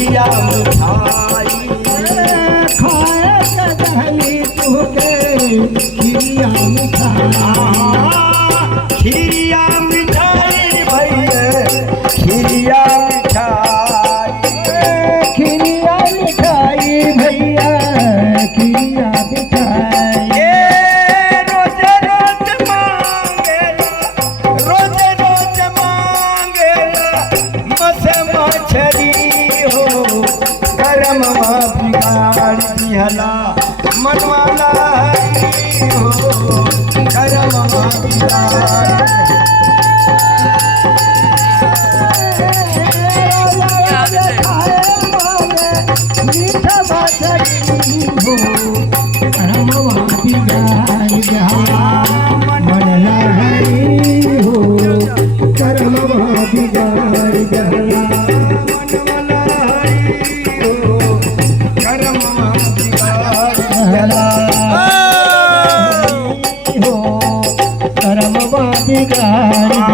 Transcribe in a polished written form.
खिरिया मिठाई खाए कदली तुके खिरिया मिठाई खिरिया मिठाई भैया खिरिया मिठाई खिरिया मिठाई भैया खिरिया मिठाई रोज रोज मांगेला रोज रोज मांगेला मस मछरी हो करम बिगाड़ दिहला मनवाला हो करम बिगाड़ मीठा बाछड़ी हो करमवा बिगाड़ जहा मनला हरी हो करमवा बिगाड़ जहा हो करमवा बिगाड़